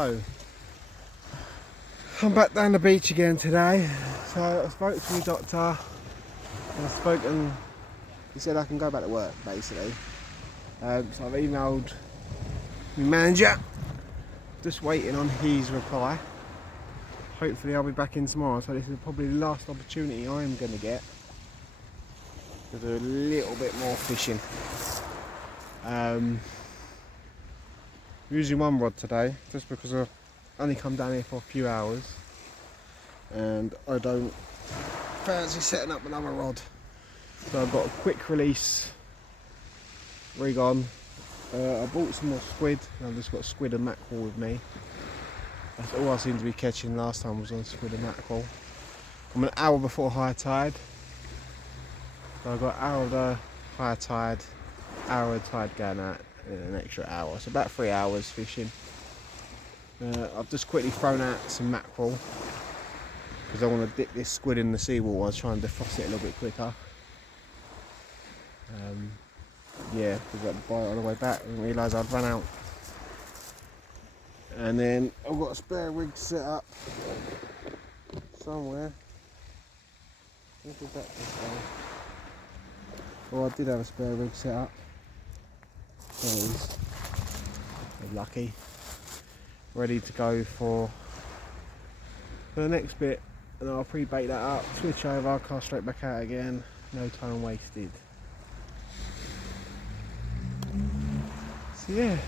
So, I'm back down the beach again today. So I spoke to my doctor, and he said I can go back to work basically. So I've emailed my manager, just waiting on his reply. Hopefully I'll be back in tomorrow, so this is probably the last opportunity I am going to get to do a little bit more fishing. Using one rod today, just because I've only come down here for a few hours and I don't fancy setting up another rod. So I've got a quick release rig on. I bought some more squid, and I've just got squid and mackerel with me. That's all I seem to be catching. Last time was on squid and mackerel. I'm an hour before high tide, so I've got an hour of the high tide, hour of tide going out, and an extra hour. So about 3 hours fishing. I've just quickly thrown out some mackerel because I want to dip this squid in the seawater. I was trying to defrost it a little bit quicker. Yeah, because I got the bite on the way back. I didn't realise I'd run out. And then I've got a spare rig set up somewhere. Where did that just go? Oh, I did have a spare rig set up. There it is. I'm lucky. Ready to go for the next bit. And I'll pre-bait that up, switch over, cast straight back out again. No time wasted. So yeah.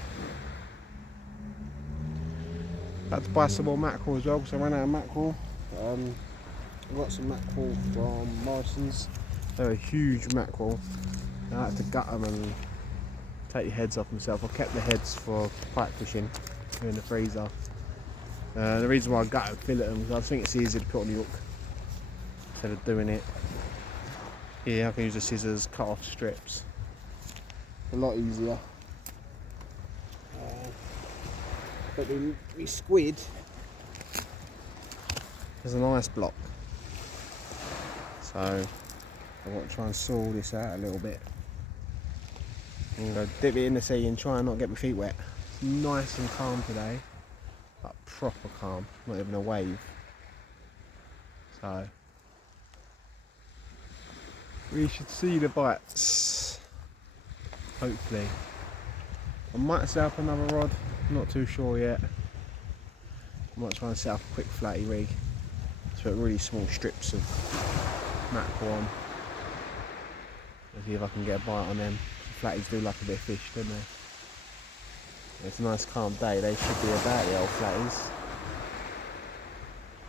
Had to buy some more mackerel as well because I ran out of mackerel. I got some mackerel from Morrison's. They're a huge mackerel. I had to gut them and take the heads off myself. I kept the heads for pike fishing in the freezer. The reason why I gut and fillet them is I think it's easier to put on the hook instead of doing it. Yeah, I can use the scissors, cut off strips. A lot easier. But the squid is an ice block, so I want to try and saw this out a little bit. I'm going to dip it in the sea and try and not get my feet wet. It's nice and calm today, like proper calm, not even a wave. So we should see the bites, hopefully. I might set up another rod, not too sure yet. I might try and set up a quick flatty rig, to put really small strips of mackerel on. Let's see if I can get a bite on them. Flatties do like a bit of fish, don't they? It's a nice calm day, they should be about the old flatties.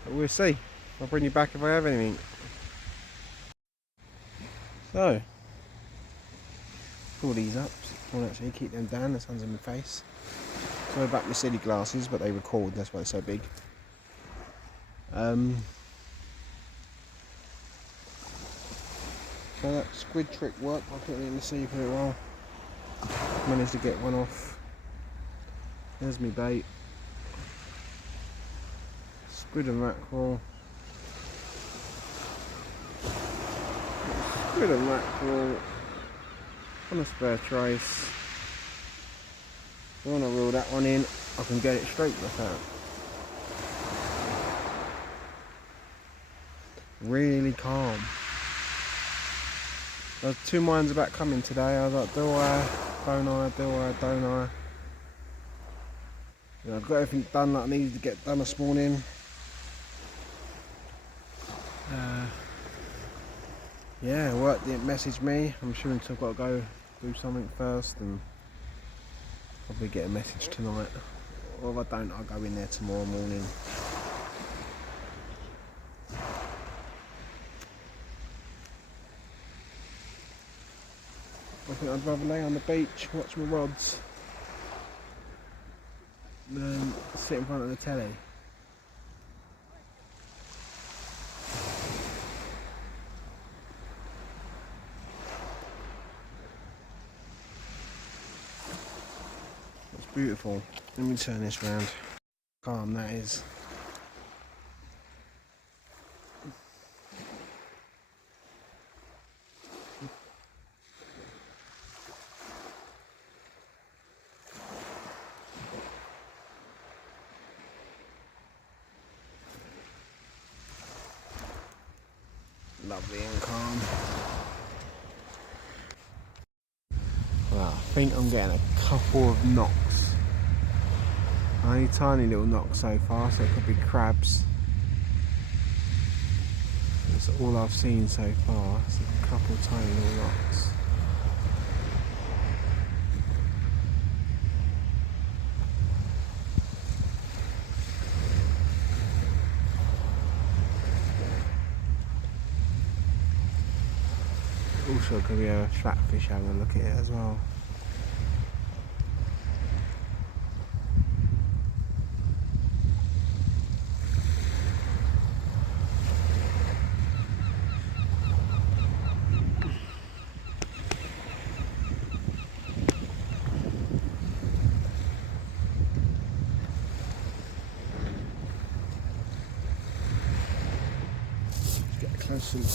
But we'll see. I'll bring you back if I have anything. So, pull these up. Well, actually keep them down, the sun's in my face. Sorry about my silly glasses, but they record, that's why it's so big. So that squid trick worked. I put it in the sea for a while. Managed to get one off. There's my bait. Squid and mackerel. Squid and mackerel on a spare trace. If I want to reel that one in, I can get it straight back out. Really calm. I was 2 minds about coming today. I was like, do I, don't I, do I, don't I? Yeah, I've got everything done that I needed to get done this morning. Yeah, work didn't message me. I'm sure I've got to go do something first and probably get a message tonight. Or if I don't, I'll go in there tomorrow morning. I think I'd rather lay on the beach, watch my rods, than sit in front of the telly. It's beautiful. Let me turn this round. Calm that is. lovely and calm. Well, I think I'm getting a couple of knocks. Only tiny little knocks so far, so it could be crabs. That's all I've seen so far. It's a couple tiny little knocks. Also could be a flatfish having a look at it as well. Let's get a closer look.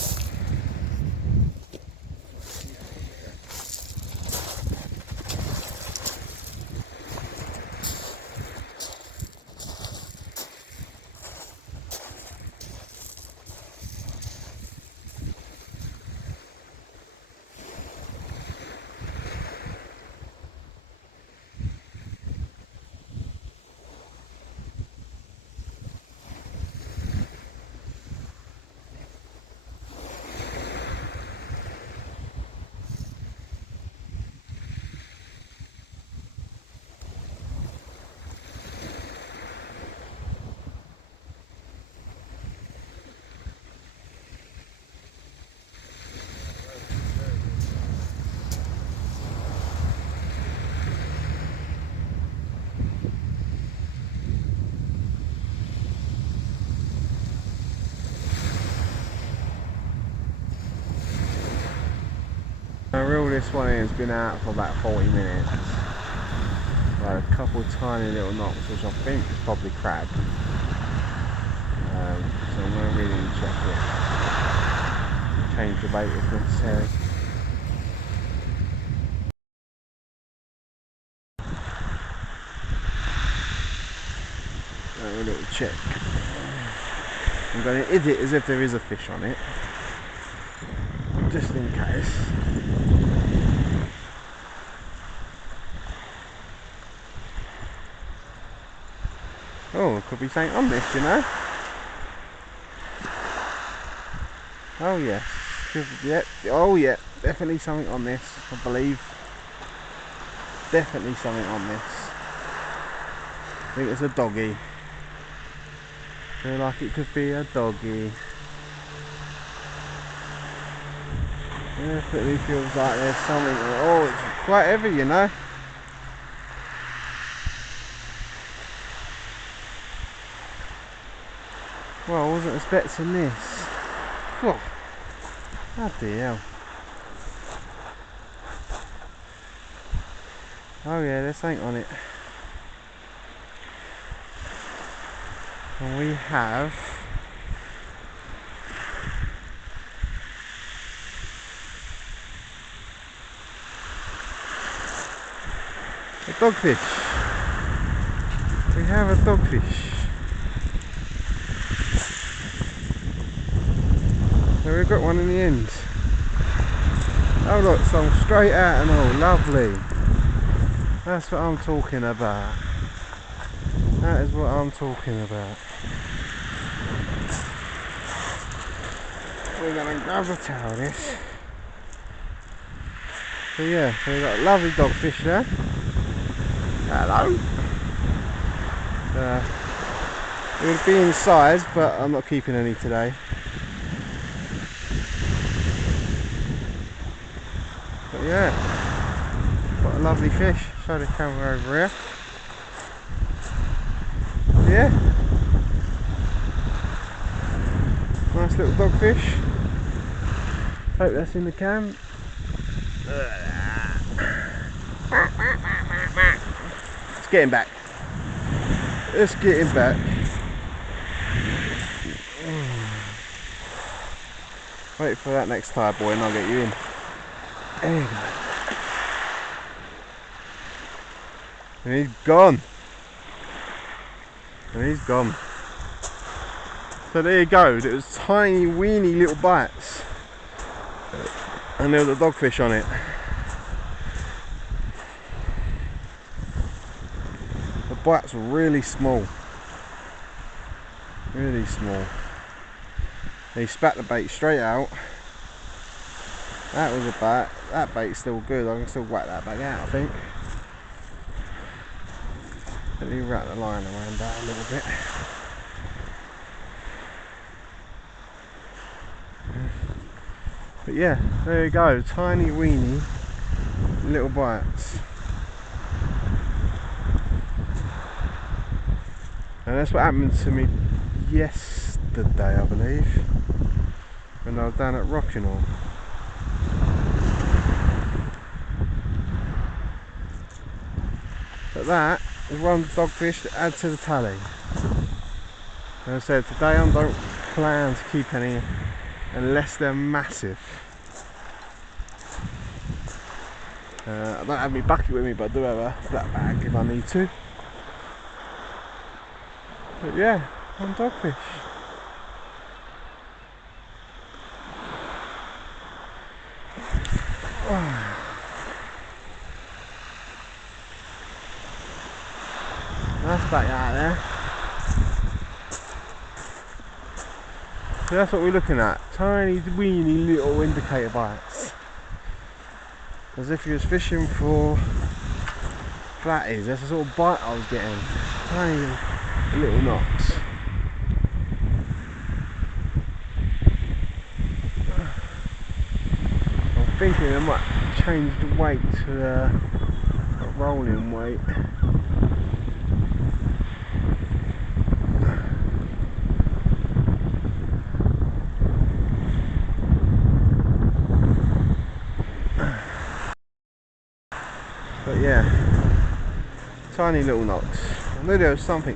I reel this one in, it's been out for about 40 minutes. Like a couple of tiny little knocks, which I think is probably crab. So I'm going to reel in and check it. Change the bait if necessary. Have a little check. I'm going to hit it as if there is a fish on it, just in case. Oh, could be something on this, you know. Oh yes, yep. Oh yeah, definitely something on this, I believe. Definitely something on this. I think it's a doggy. Feel like it could be a doggy. Definitely feels like there's something. Oh, it's quite heavy, you know. Well, I wasn't expecting this. Oh, bloody hell. Oh yeah, there's something on it. And we have a dogfish. We have a dogfish. So we've got one in the end. Oh look, some straight out and all, lovely. That's what I'm talking about. That is what I'm talking about. We're going to grab the tail of this. So yeah, so we've got a lovely dogfish there. Hello. It would be in size, but I'm not keeping any today. But yeah, got a lovely fish. Show the camera over here. Yeah, nice little dogfish. Hope that's in the cam. Let's get him back. Let's get him back. Wait for that next tire, boy, and I'll get you in. There you go. And he's gone. And he's gone. So there you go. It was tiny, weeny little bites. and there was a dogfish on it. The bites were really small. Really small. He spat the bait straight out. That was a bite. That bait's still good. I can still whack that back out, I think. Let me wrap the line around that a little bit. But yeah, there you go. Tiny weeny little bites. And that's what happened to me yesterday, I believe, when I was down at Rockingham. But that is one dogfish to add to the tally. As I said, today I don't plan to keep any unless they're massive. I don't have my bucket with me, but I do have a flat bag if I need to. But yeah, one dogfish. That's back out there. So that's what we're looking at. Tiny, weeny little indicator bites. As if you was fishing for flatties. That's the sort of bite I was getting. Tiny little knocks. I'm thinking I might change the weight to a rolling weight. But yeah, tiny little knocks. I knew there was something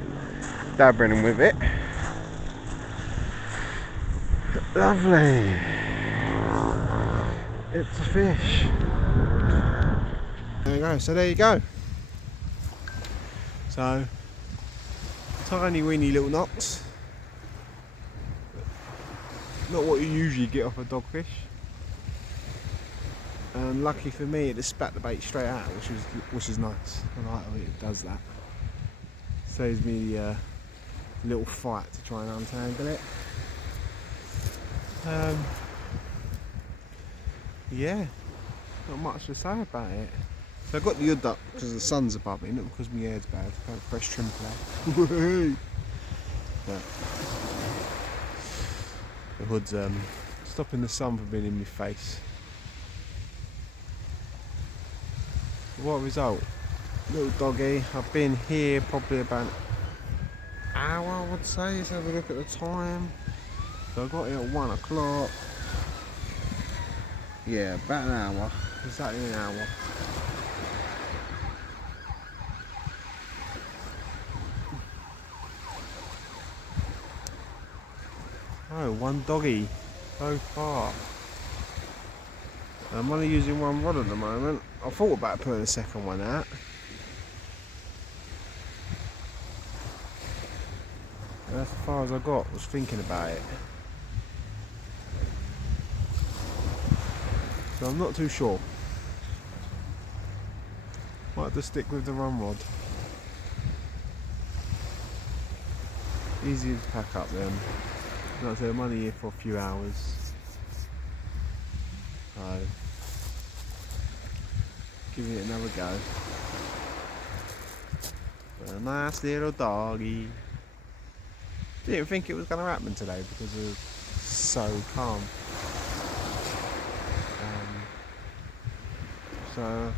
dabbering with it. Lovely. It's a fish. There you go. So there you go. So tiny weeny little knocks. Not what you usually get off a dogfish. And lucky for me, it just spat the bait straight out, which is nice. I like the way it does that. Saves me a little fight to try and untangle it. Yeah, not much to say about it. So I got the hood up because the sun's above me, not because my hair's bad. I've had a fresh trim today. But the hood's stopping the sun from being in my face. What result? Little doggy. I've been here probably about an hour, I would say. Let's have a look at the time. So I got here at 1 o'clock. Yeah, about an hour. Exactly an hour. Oh, one doggy so far. I'm only using one rod at the moment. I thought about putting a second one out. And that's as far as I got, was thinking about it. So I'm not too sure. Might have to stick with the run rod. Easy to pack up then. Like I said, I'm only here for a few hours. So, giving it another go. But a nice little doggy. Didn't think it was going to happen today because it was so calm. So,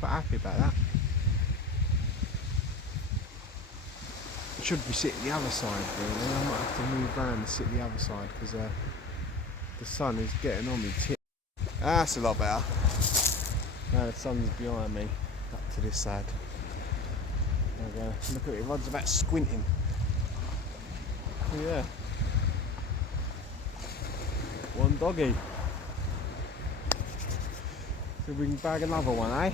quite happy about that. I should be sitting the other side really. I might have to move around and sit the other side because the sun is getting on me. That's a lot better. Now the sun's behind me, up to this side. There we go. Look at it, rod's about squinting. Yeah. One doggy. So we can bag another one, eh?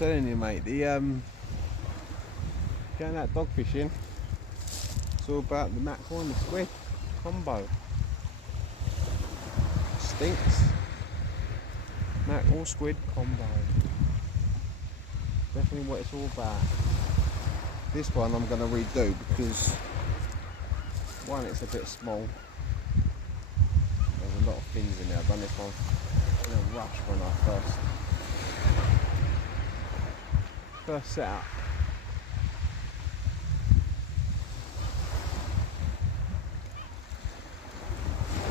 telling you, mate, the going out dog fishing, it's all about the mackerel and the squid combo. Stinks. Mackerel squid combo. Definitely what it's all about. This one I'm going to redo because one, it's a bit small. There's a lot of fins in there. I've done this one in a rush when I first set up.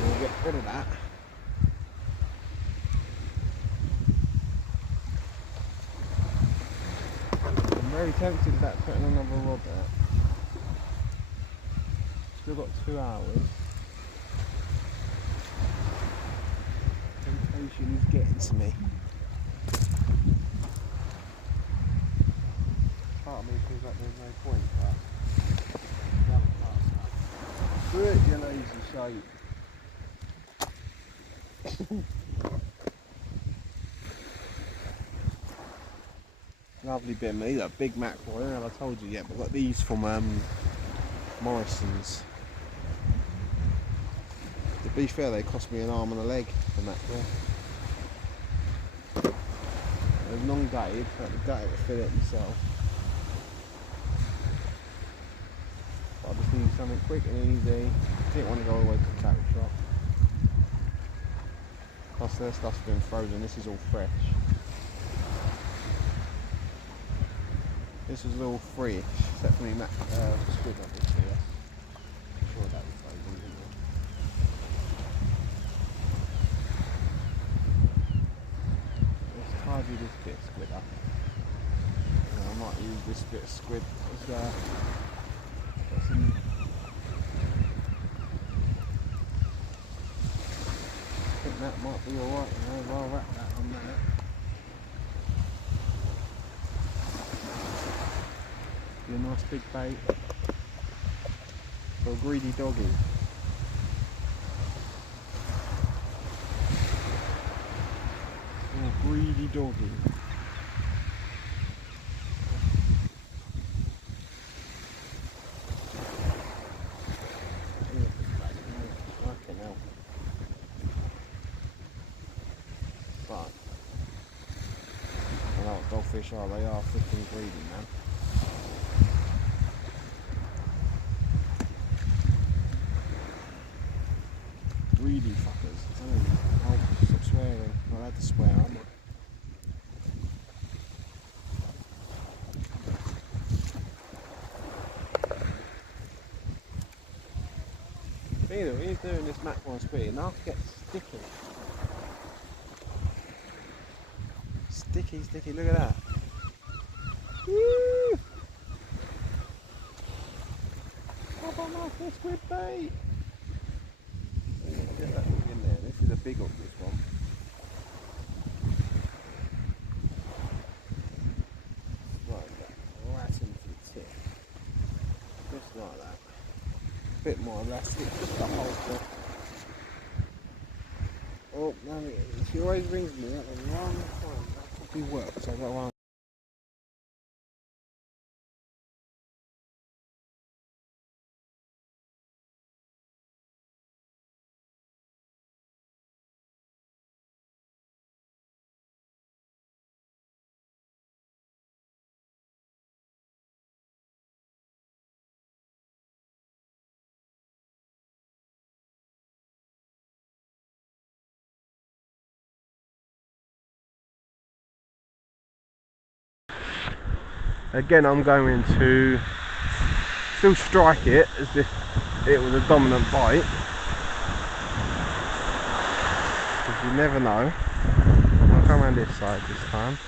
We'll get rid of that. I'm very tempted about putting another rod there. Still got 2 hours. Temptation is getting to me. Part of me feels like there's no point, but do it, you lazy shite. Lovely bit of meat, that big mackerel. I don't know if I told you yet, but I got these from Morrison's. To be fair, they cost me an arm and a leg for mackerel. They're long gutted, I had to gut it to fill it myself. But I just needed something quick and easy. Didn't want to go all the way to the tackle shop. Plus their stuff's been frozen, this is all fresh. This was all free, except for me squid obviously, yes. I'm sure that was frozen, didn't it? Let's tidy this bit of squid up. I might use this bit of squid as some... I think that might be alright, you know, I'll wrap that on there. A nice big bait for a greedy doggy. Oh, greedy doggy. Fucking hell. But I know what dogfish are, they are freaking greedy, man. Greedy fuckers. Oh, stop swearing. I had to swear, I'm not. Either he's doing this mackerel and squid, and I'll get sticky. Sticky, sticky, look at that. Woo! How about my first squid bait? Get that hook in there. This is a big hook, this one. Like that. Right into the tip. Just like that. A bit more, that's it. Just the whole thing. Oh, no, she always rings me at the wrong time. That probably works. I've got one. Again, I'm going to still strike it as if it was a dominant bite, because you never know. I'll come around this side this time.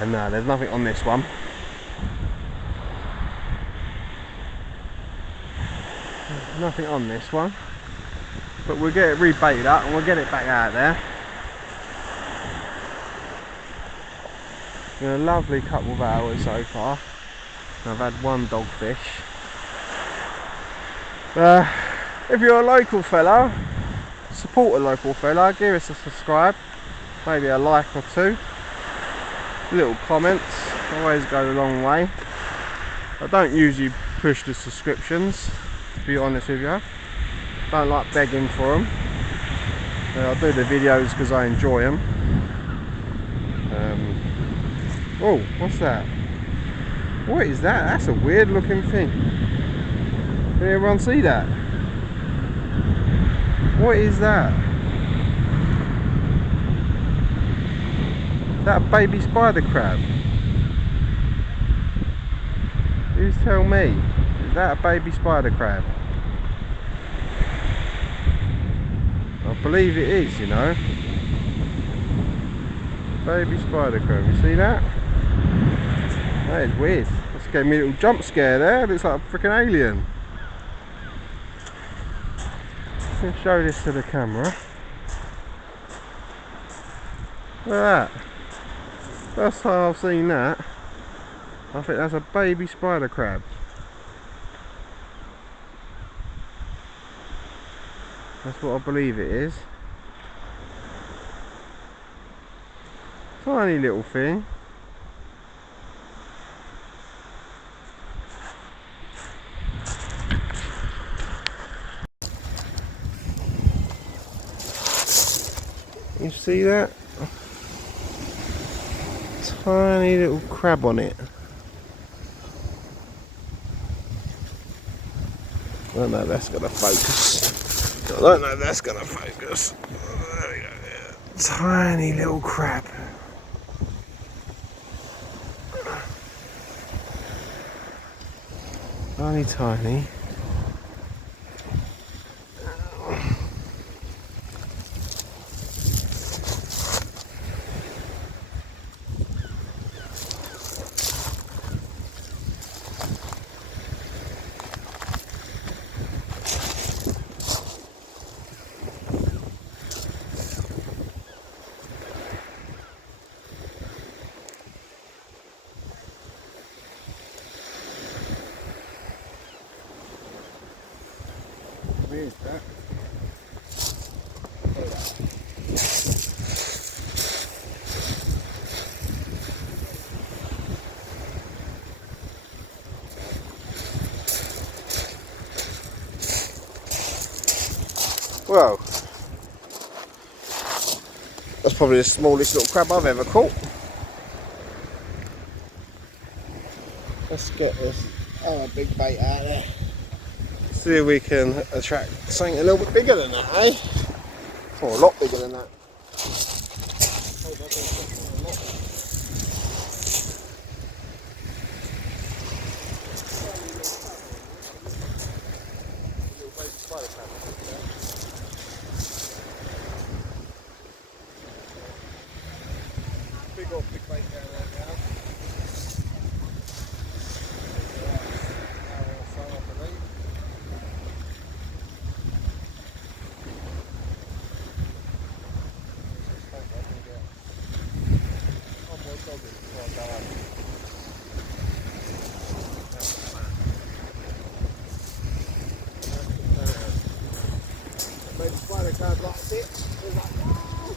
And no, there's nothing on this one. Nothing on this one, but we'll get it rebaited up and we'll get it back out there. Been a lovely couple of hours so far. I've had one dogfish. If you're a local fella, support a local fella, give us a subscribe, maybe a like or two. Little comments always go a long way. I don't usually push the subscriptions, to be honest with you. Don't like begging for them. I do the videos because I enjoy them. Oh, what's that? What is that? That's a weird looking thing. Can everyone see that? What is that? Is that a baby spider crab? You tell me. Is that a baby spider crab? I believe it is, you know. Baby spider crab. You see that? That is weird. That's gave me a little jump scare there. It looks like a freaking alien. Let's show this to the camera. Look at that. First time I've seen that. I think that's a baby spider crab. That's what I believe it is. Tiny little thing. You see that? Tiny little crab on it. I don't know if that's gonna focus. I don't know if that's gonna focus. There we go. Yeah. Tiny little crab. Tiny, tiny. Where's that? Well, that's probably the smallest little crab I've ever caught. Let's get this other big bait out there. See if we can attract something a little bit bigger than that, eh? Or a lot bigger than that. Big old big bait down there now. Maybe spider crab likes it. They're like, whoa!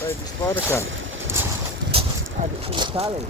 Baby spider crab. Add it to the tally.